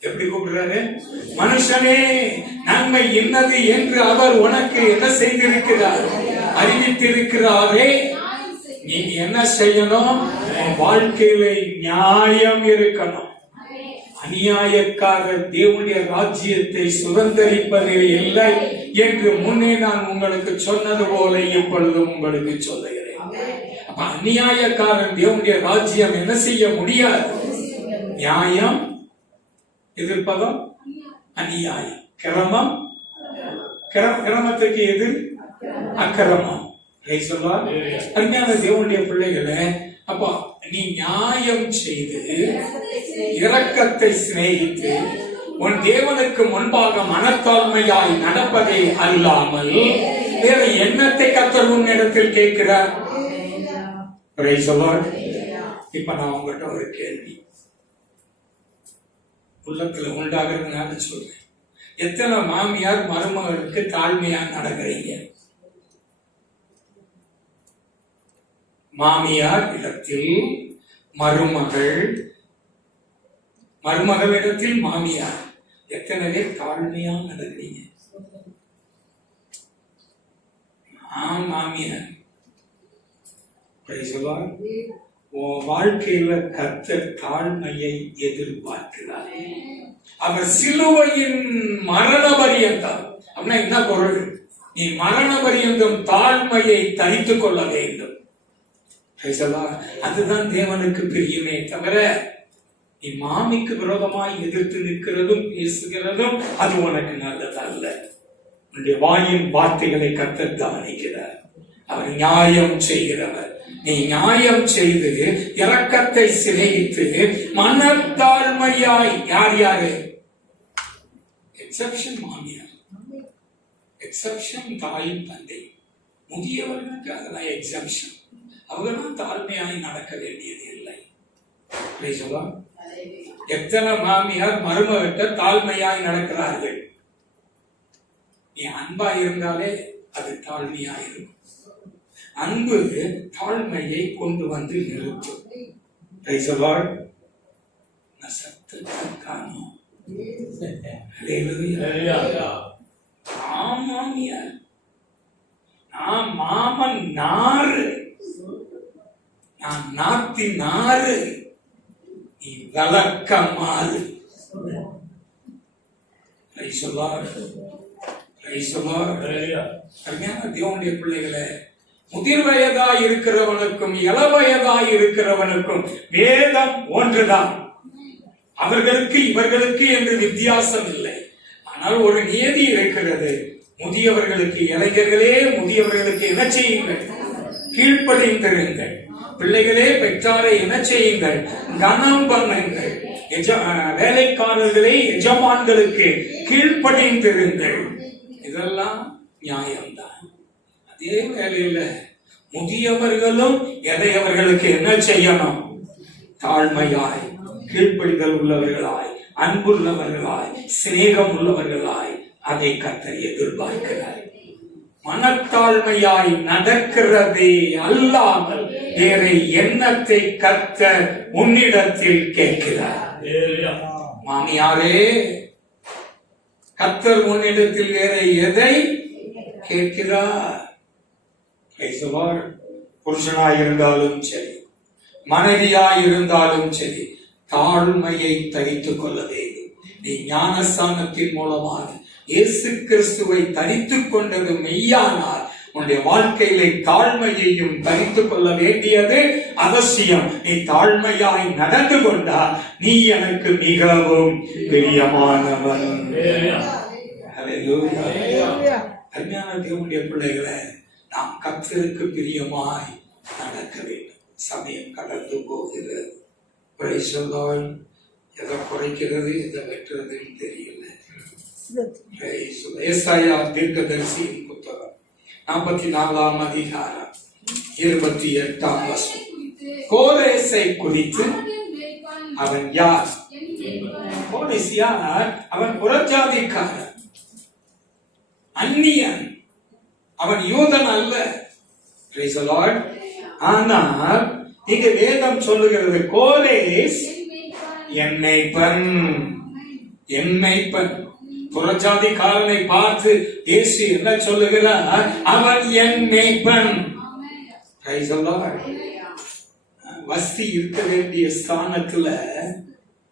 எப்படி கூப்பிடுறாரு? மனுஷனே, நன்மை என்னது என்று அவர் உனக்கு என்ன செய்திருக்கிறார்? அறிவித்திருக்கிறாரே. நீ என்ன செய்யணும்? வாழ்க்கையில நியாயம் இருக்கணும். அநியாயக்காரர் தேவனுடைய ராஜ்யத்தை சுதந்தரிப்பதில் இல்லை என்று முன்னே நான் உங்களுக்கு சொன்னது போல இப்பொழுதும் உங்களுக்கு சொல்லுகிறேன். அப்ப அநியாயக்காரன் தேவனுடைய ராஜ்யம் என்ன செய்ய முடியாது. நியாயம் எதிர்ப்பதம் அநியாயம், கிரமம் கிரமத்துக்கு எதிர் அக்கிரமம். அருமையான தேவனுடைய பிள்ளைகளே, அப்போ நீ நியாயம் செய்து இரக்கத்தை சிநேகித்து உன் தேவனுக்கு முன்பாக மனத்தாழ்மையாய் நடப்பதை அல்லாமல் வேற எண்ணத்தை கர்த்தர் உன்னிடத்தில் கேட்கிறார். இப்ப நான் உங்ககிட்ட ஒரு கேள்வி உள்ளத்துல உண்டாகிறதுனால சொல்றேன். எத்தனை மாமியார் மருமகளுக்கு தாழ்மையா நடக்கிறீங்க? மாமியார் இடத்தில் மருமகள் இடத்தில் மாமியார் எத்தனை பேர் தாழ்மையா நடக்கிறீங்க? மாமியார் உன் வாழ்க்கையில கர்த்தர் தாழ்மையை எதிர்பார்க்கிறார். அவர் சிலுவையின் மரண பரியந்தம் அப்படின்னா என்ன பொருள்? நீ மரண பரியந்தம் தாழ்மையை தரித்துக் கொள்ள வேண்டும். அதுதான் தேவனுக்கு பிரியமே தவிர நீ மாமிக்கு விரோதமாய் எதிர்த்து நிற்கிறதும் பேசுகிறதும் அது உனக்கு நல்லதல்ல. உன்னுடைய வாயின் வார்த்தைகளை கர்த்தர் கவனிக்கிறார். அவர் நியாயம் செய்கிறவர். நீ நியாயம் செய்து இரக்கத்தை சிநேகித்து மனத்தாழ்மையாய் யாரு எக்ஸப்ஷன் மாமியார், எக்ஸப்ஷன் தாயும் தந்தை, முதியவர்களுக்கு அதெல்லாம் எக்ஸப்ஷன். அவர்களும் தாழ்மையாய் நடக்க வேண்டியது இல்லை. எத்தனை மாமியார் மருமகிட்ட தாழ்மையாய் நடக்கிறார்கள்? நீ அன்பா இருந்தாலே அது தாழ்மையாயிருக்கும். அன்பு தாழ்மையை கொண்டு வந்து நிறுத்தும். மாமியார் நான் மாமன் நாறு, நான் நாத்தி நாறு, நீ வளர்க்கமாறு. தேவனுடைய பிள்ளைகளை, முதிர் வயதாய் இருக்கிறவனுக்கும் இளவயதாய் இருக்கிறவனுக்கும் வேதம் ஒன்றுதான். அவர்களுக்கு இவர்களுக்கு என்று வித்தியாசம் இல்லை. ஆனால் ஒரு நியதி இருக்கிறது. முதியவர்களுக்கு, இளைஞர்களே முதியவர்களுக்கு என்ன செய்யுங்கள்? கீழ்ப்படிந்திருங்கள். பிள்ளைகளே பெற்றாரை என்ன செய்யுங்கள்? கனம் பண்ணுங்கள். வேலைக்காரர்களே எஜமான்களுக்கு கீழ்ப்படிந்திருங்கள். இதெல்லாம் நியாயம்தான். அதே வேளையில முதியவர்களும் இளையவர்களுக்கு என்ன செய்யணும்? தாழ்மையாய், கீழ்ப்படிதல் உள்ளவர்களாய், அன்புள்ளவர்களாய், சிநேகம் உள்ளவர்களாய் அதை கர்த்தர் எதிர்பார்க்கிறார். மனத்தாழ்மையாய் நடக்கிறதே அல்லாமல் வேற எண்ணத்தை கர்த்தர் உன்னிடத்தில் கேட்கிறார். மாமியாரே, கர்த்தர் உன்னிடத்தில் வேற எதை கேட்கிறார்? புருஷனாய் இருந்தாலும் சரி, மனைவியாய் இருந்தாலும் சரி, தாழ்மையை தரித்துக் கொள்ள வேண்டும். நீ ஞானஸ்தானத்தின் மூலமாக இயேசு கிறிஸ்துவை தரித்துக் கொண்டது மெய்யானால் உன்னுடைய வாழ்க்கையிலே தாழ்மையையும் தரித்துக் கொள்ள வேண்டியது அவசியம். நீ தாழ்மையாய் நடந்து கொண்டால் நீ எனக்கு மிகவும் பிரியமானவன். அருமையான தேவனுடைய பிள்ளைகளை, நாம் கர்த்தருக்கு பிரியமாய் நடக்க வேண்டும். சமயம் கடந்து போகிறது. எதை குறைக்கிறது எதை வெட்டுறதுன்னு தெரியல. ஏசாயா தீர்க்கதரிசியின் புத்தகம் 44ஆம் அதிகாரம் 28ஆம் வசனம். கோரேசை குறித்து அவன் யார்? கோரேஸ் யார்? அவன் புறஜாதிக்காரன், அந்நியன். அவன் யூதன் அல்ல. ஆனால் இங்க வேதம் சொல்லுகிறது, கோரேஸ் என் மேய்ப்பன். புறஜாதிக்காரனை பார்த்து இயேசு என்ன சொல்லுகிறார்? அவன் என் மேய்ப்பன். வஸ்தி இருக்க வேண்டிய ஸ்தானத்துல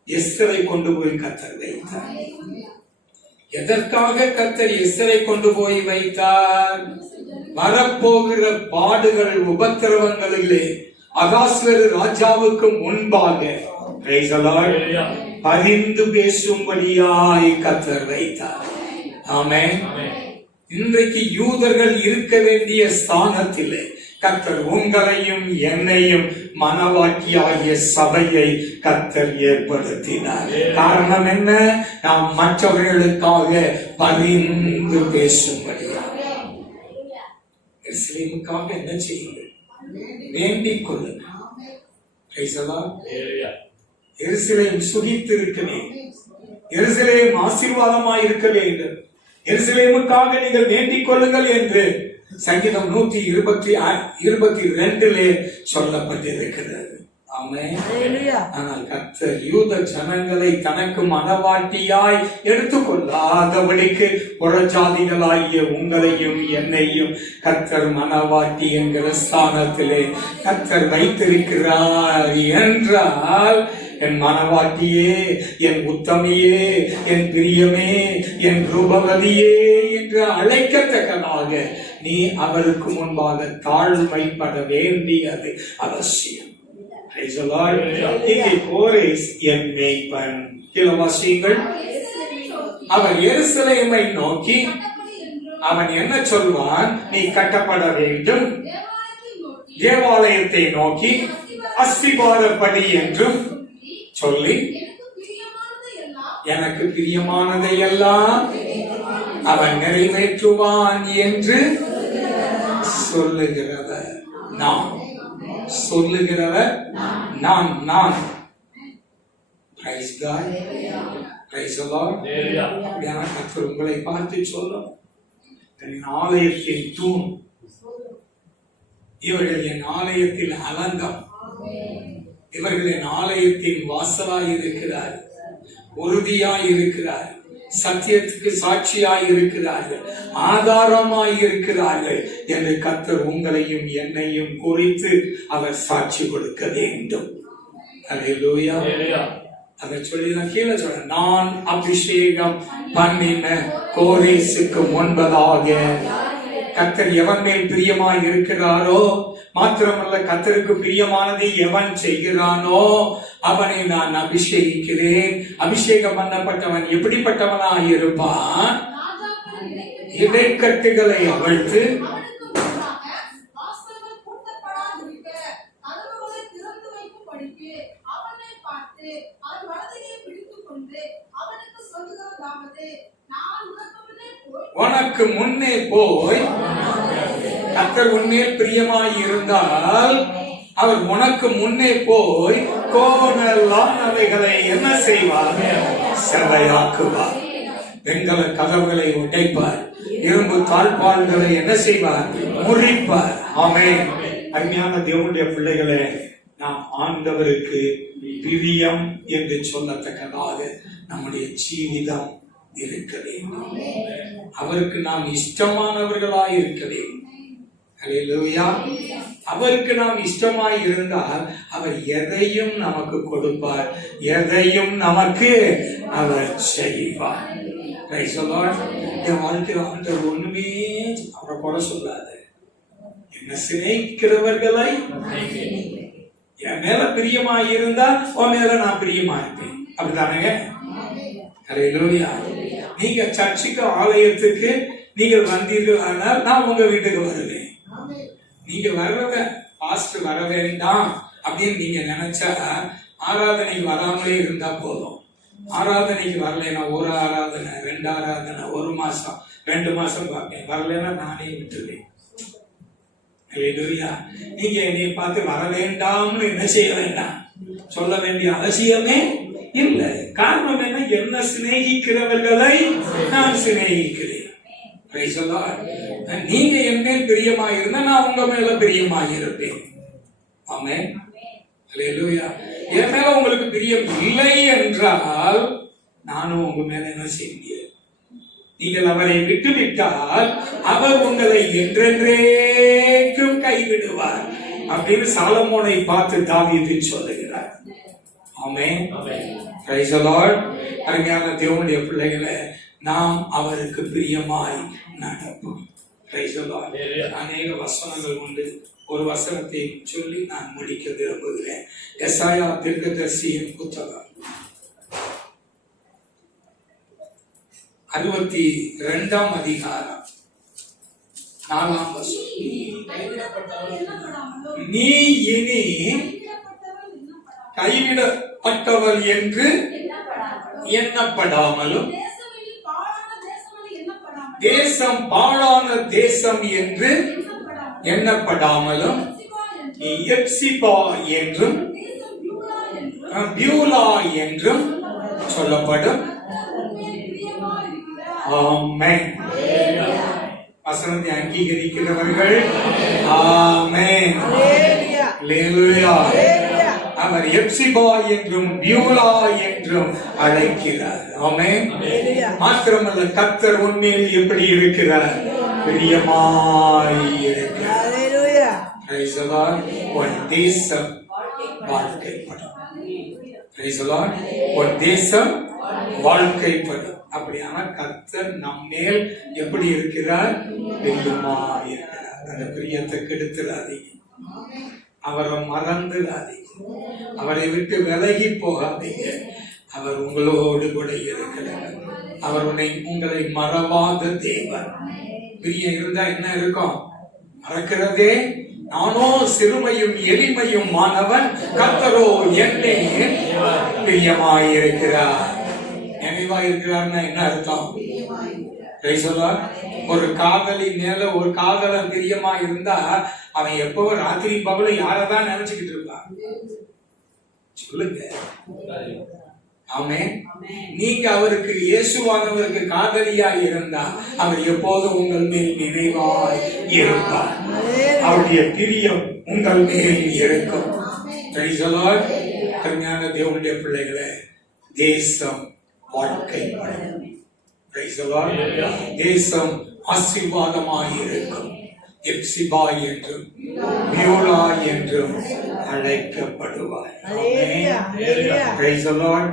எஸ்தரை கொண்டு போய் கர்த்தர் வைத்தார். எதற்காக கர்த்தர் எஸ்தரை கொண்டு போய் வைத்தார்? வரப்போகிற பாடுகள் உபத்திரவங்களிலே அகாஸ்வேரு ராஜாவுக்கு முன்பாக பரிந்து பேசும்படியாய் கர்த்தர் வைத்தார். ஆமென். இன்றைக்கு யூதர்கள் இருக்க வேண்டிய ஸ்தானத்திலே கர்த்தர் உங்களையும் என்னையும் மனவாட்டியாகிய சபையை கர்த்தர் ஏற்படுத்தினார். காரணம் என்ன? நாம் மற்றவர்களுக்காக பரிந்து பேசும்படியாக. எருசலேமுக்காக என்ன செய்யுங்கள்? வேண்டிக் கொள்ளுங்கள். எருசலேம் சுகித்து இருக்க வேண்டும். எருசலேம் ஆசீர்வாதமாய் இருக்க வேண்டும். எருசலேமுக்காக நீங்கள் வேண்டிக் கொள்ளுங்கள் என்று சங்கீதம் 122 சொல்லப்பட்டிருக்கிறது. ஆனால் கர்த்தர் யூத ஜனங்களை தனக்கு மனவாட்டியாய் எடுத்துக்கொள்ளாதபடிக்கு புறஜாதிகளாகிய உங்களையும் என்னையும் கர்த்தர் மனவாட்டி என்கிற ஸ்தானத்திலே கர்த்தர் வைத்திருக்கிறார் என்றால், என் மனவாட்டியே, என் உத்தமியே, என் பிரியமே, என் ரூபவதியே என்று அழைக்கத்தக்கதாக நீ அவருக்கு முன்பாக தாழ்மைப்பட வேண்டியது அவசியம். அவர் எருசலேமை நோக்கி அவன் என்ன சொல்வான்? நீ கட்டப்பட வேண்டும். தேவாலயத்தை நோக்கி அஸ்திபாரப்படி என்றும் சொல்லி எனக்கு பிரியமானதை எல்லாம் அவன் நிறைவேற்றுவான் என்று சொல்லுகிறவர் நான். சொல்லுகிறவர் நான். நான் Praise God. Praise the Lord. அப்படியான கர்த்தர் உங்களை பார்த்து சொல்லும், என் ஆலயத்தின் தூண், இவர்கள் என் ஆலயத்தில் அலங்கம், இவர்கள் என் ஆலயத்தின் வாசலாய் இருக்கிறார், உறுதியாய் இருக்கிறார், சத்தியத்துக்கு சாட்சியாய் இருக்கிறார்கள், ஆதாரமாய் இருக்கிறார்கள் என்று கர்த்தர் உங்களையும் என்னையும் குறித்து அவர் சாட்சி கொடுக்க வேண்டும். அல்லேலூயா. அதை சொல்லி நான் கீழே சொல்றேன். நான் அபிஷேகம் பண்ணின கோரேசுக்கு முன்பதாக கர்த்தர் எவன் மேல் பிரியமாய் இருக்கிறாரோ, மாத்திரமல்ல கர்த்தருக்கு பிரியமானதை எவன் செய்கிறானோ அவனை நான் அபிஷேகிக்கிறேன். அபிஷேகம் பண்ணப்பட்டவன் எப்படிப்பட்டவனாய் இருப்பான்? இடைக்கட்டுகளை அவிழ்த்து உனக்கு முன்னே போய், கர்த்தர் உன்மேல் பிரியமாய் இருந்தால் அவர் உனக்கு முன்னே போய் கோணலானவைகளை என்ன செய்வார்? செவ்வையாக்குவார். வெண்கல கதவுகளை உடைப்பார், இரும்பு தாழ்பால்களை என்ன செய்வார்? முறிப்பார். ஆமென். அருமையான தேவனுடைய பிள்ளைகளே, நாம் ஆண்டவருக்கு பிரியம் என்று சொல்லத்தக்கதாக நம்முடைய ஜீவிதம் இருக்க வேண்டும். அவருக்கு நாம் இஷ்டமானவர்களாய் இருக்க வேண்டும். அல்லேலூயா. அவருக்கு நாம் இஷ்டமாய் இருந்தால் அவர் எதையும் நமக்கு கொடுப்பார், எதையும் நமக்கு அவர் செய்வார். என் வாழ்க்கையில் ஆண்டவர் ஒண்ணுமே அவரை கூட சொல்லாது. என்ன சிநேகிக்கிறவர்களை என் மேல பிரியமாய் இருந்தா உன் மேல நான் பிரியமா இருப்பேன். அப்படிதானேங்க? அல்லேலூயா. நீங்க சர்ச்சுக்கு ஆலயத்துக்கு நீங்கள் வந்தீர்கள் ஆனால் நான் உங்க வீட்டுக்கு வருவேன். நீங்க வர்றத பாஸ்டர் வர வேண்டாம் அப்படின்னு நீங்க நினைச்சா ஆராதனைக்கு வராமலே இருந்தா போதும். ஆராதனைக்கு வரலைன்னா ஒரு ஆராதனை, 2 ஆராதனை, 1 மாசம் 2 மாசம் பார்ப்பேன். வரலைன்னா நானே விட்டுருவேன். அல்லேலூயா. நீங்க என்னை பார்த்து வர வேண்டாம்னு என்ன செய்ய வேண்டாம், சொல்ல வேண்டிய அவசியமே இல்லை. காரணம் என்ன? என்ன சிநேகிக்கிறவர்களை நான் சிநேகிக்கிறேன். நீங்க என் மேல் பிரியமாயிருந்தா நான் உங்க மேல பிரியமாயிருப்பேன். ஆமென். அல்லேலூயா. என் மேல உங்களுக்கு பிரியம் இல்லை என்றால் நானும் உங்க மேல என்ன செய்ய முடியாது. நீங்கள் அவரை விட்டுவிட்டால் அவர் உங்களை என்றென்றைக்கும் கைவிடுவார் அப்படின்னு சாலமோனை பார்த்து தாவீது சொல்லுகிறார். ஆமென். Praise the Lord. அருமையான தேவனுடைய பிள்ளைகளை நாம் அவருக்கு பிரியமாய் நடப்போம். Praise the Lord. அநேக வசனங்கள் உண்டு. ஒரு வசனத்தை சொல்லி நான் முடிக்க விரும்புகிறேன். எசாயா தீர்க்கதரிசியின் புத்தகம் 62ஆம் அதிகாரம் 4ஆம் வசனம். நீ இனி கைவிடப்பட்டவள் என்று எண்ணப்படாமலும் தேசம் பாழான தேசம் என்று எண்ணப்படாமலும் நீ எப்சிபா என்றும் பியூலா என்றும் சொல்லப்படும். ஆமென். வசனத்தை அங்கீகரிக்கிறவர்கள் ஆமென். அல்லேலூயா. அவர் எப்சிபா என்றும் பியூலா என்றும் அழைக்கிறார். ஆமென். மாத்திரமல்ல, கர்த்தர் உன்மேல் எப்படி இருக்கிறார்? பிரியமாய் இருக்கிறார். Praise the Lord. உன் தேசம் வாழ்க்கைப்படும். Praise the Lord. உன் தேசம் வாழ்க்கைப்படும். அப்படியான கர்த்தர் நம்மேல் எப்படி இருக்கிறார்? பிரியமாய் இருக்கிறார். அந்த பிரியத்தை கெடுத்துடாதீங்க. அவரை மறந்துடாதீங்க. அவரை விட்டு விலகி போகாதீங்க. அவர் உங்களோடு கூட இருக்கிறார். அவர் உங்களை மறவாத தேவன். பிரியம் இருந்தா என்ன இருக்கும்? மறக்கிறதே. நானோ சிறுமையும் எளிமையும் மாணவன், கர்த்தரோ என்னை பிரியமாய் இருக்கிறார். நினைவாய் இருக்கிறார்னா என்ன அர்த்தம்? ஒரு காதலி மேல ஒரு காதலன் பிரியமா இருந்தா அவன் எப்பவோ ராத்திரி பகல யாரதான் நினைச்சுக்கிட்டு இருப்பான்? சொல்லுங்க. ஆமென். நீங்க அவருக்கு இயேசுவானவருக்கு காதலியா இருந்தா அவர் எப்போதும் உங்கள் மேல் நினைவாய் இருப்பார். அவருடைய பிரியம் உங்கள் மேல் இருக்கும். Praise the Lord. கருமையான தேவனுடைய பிள்ளைகளே, தேசம் வாழ்க்கைப்படும். Praise the Lord. தேசம் ஆசீர்வாதமாய் இருக்கும். எப்சிபா என்றும் பியூலா என்றும் அழைக்கப்படுவார். Praise the Lord.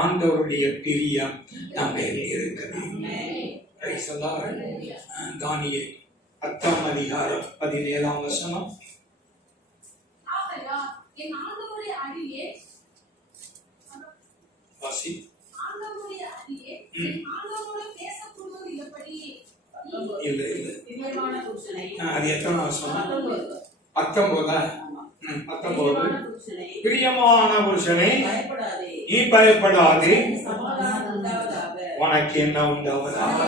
ஆண்டவருடைய பிரியம் நம்மேல் இருக்கிறது. Praise the Lord. தானியேல் 10ஆம் அதிகாரம் 17ஆம் வசனம். வாசி. இல்ல அது எத்தனை வசனம்? 19. பிரியமான புருஷனே, நீ பயப்படாதே, உனக்கு என்ன உண்டாவதாக.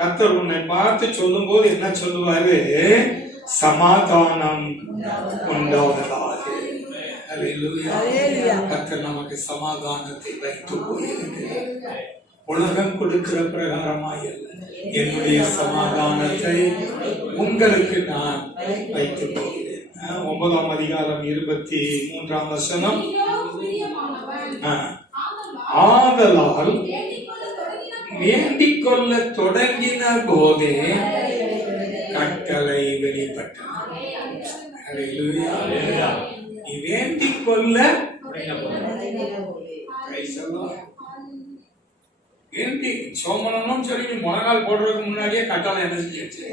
கர்த்தர் உன்னை பார்த்து சொல்லும் போது என்ன சொல்லுவாரு? சமாதானம் உண்டாவதாக. கர்த்தர் நமக்கு சமாதானத்தை வைத்து போயிருக்கிறார். உலகம் கொடுக்கிற பிரகாரமாய் அல்ல, என்னுடைய சமாதானத்தை உங்களுக்கு நான் வைத்து போகிறேன். 9ஆம் அதிகாரம் 23ஆம் வசனம். ஆதலால் வேண்டிக் கொள்ள தொடங்கின போதே கட்டளை வெளிப்பட்டது. நீ வேண்டிக் கொள்ள வேண்டி சோமனும் சொல்லி நீ முழங்கால் போடுறதுக்கு முன்னாடியே கட்டளை என்ன செஞ்சு?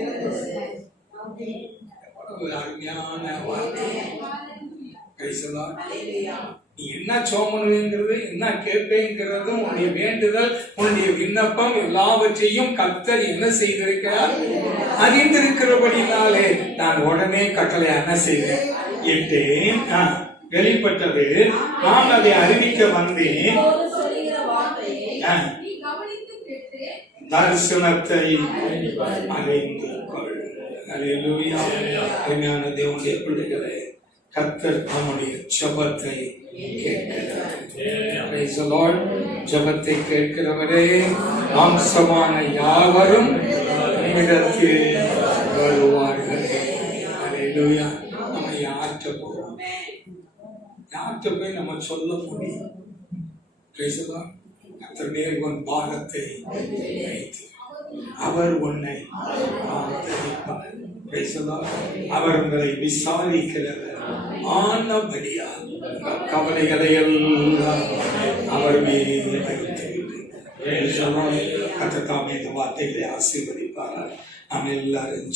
அருமையான வார்த்தை. நீ என்ன சோமனுங்கிறது, என்ன கேட்பேங்கிறதும், உன்னுடைய வேண்டுதல், உன்னுடைய விண்ணப்பம் எல்லாவற்றையும் கர்த்தர் என்ன செய்திருக்கிறார் அறிந்திருக்கிறபடினாலே நான் உடனே கட்டளை என்ன செய்தேன் என்றேன். வெளிப்பட்டது. நான் அதை அறிவிக்க வந்தேன். தரிசனத்தை அறிந்து கொள். அல்லேலூயா. அருமையான தேவனுடைய பிள்ளைகளே, கர்த்தர் நம்முடைய ஜெபத்தை கேட்கிறார். Praise the Lord. ஜெபத்தை கேட்கிறவரே, மாம்சமான யாவரும் இடத்தில் வருவார்கள். அல்லேலூயா. நம்ம யார்கிட்ட போறோம்? யார்கிட்ட போய் நம்ம சொல்ல முடியும்? Praise the Lord. கர்த்தர் மேல் உன் பாரத்தை வைத்து அவர் உன்னை ஆதரிப்பார். அவர் உங்களை விசாரிக்கிறவர். ஆனபடியா கவலைகளை எல்லாம் அவர் மீது வைத்து கர்த்தர் தாமே இந்த வார்த்தைகளை ஆசீர்வதிப்பார்கள். நாம் எல்லாரும்